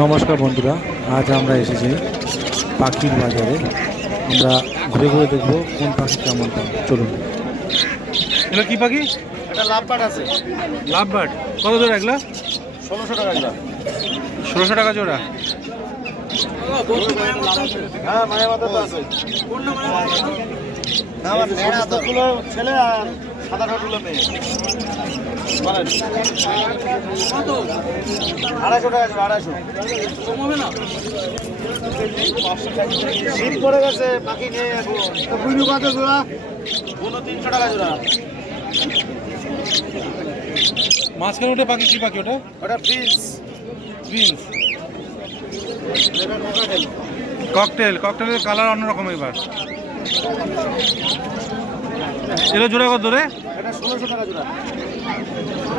নমস্কার বন্ধুরা আজ আমরা এসেছি পাখির বাজারে। আমরা ঘুরে ঘুরে দেখব কোন পাখি কেমন দাম চলুন। এগুলো কি পাখি? এটা আছে। কত জোড়া এগুলো? ষোলোশো টাকা জোড়া। ষোলোশো টাকা জোড়া। হ্যাঁ মায়ের মাথা তো আছে। আমার ছেলে আর সাদা মেয়ে। আড়াইশো টাকা জোড়া আড়াইশো। শীত পড়ে গেছে পাখি নিয়ে এখন। তো বুঝু কত জোড়া? বুনো তিনশো টাকা জোড়া। মাঝখানে ওটা পাখি কি পাখি ওটা? ওটা প্রিন্স প্রিন্স ককটেল। ককটেলের কালার অন্যরকম এবার। এগুলো জোড়া কত ধরে এটা ষোলোশো টাকা জোড়া।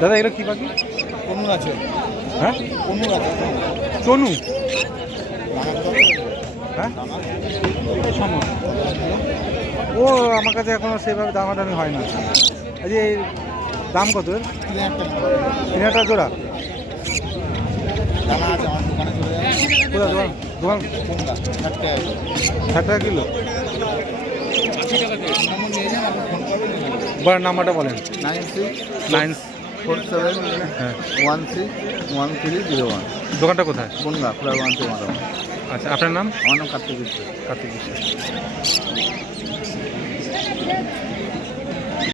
দাদা এগুলো কি পাখি? কোন আছে। হ্যাঁ? কোন আছে। চনু? হ্যাঁ? ও আমার কাছে এখনও সেভাবে দামাদামি হয় না। এই যে দাম কত? তিন হাজার টাকা। জোড়া? জানা টাকা। আমার বলেন নাম্বারটা বলেন। Nine six nine four seven হ্যাঁ। One six one three zero one. দোকানটা কোথায়? Bongaon fly one two madam আচ্ছা আপনার নাম? আমার নাম কার্তিক কার্তিক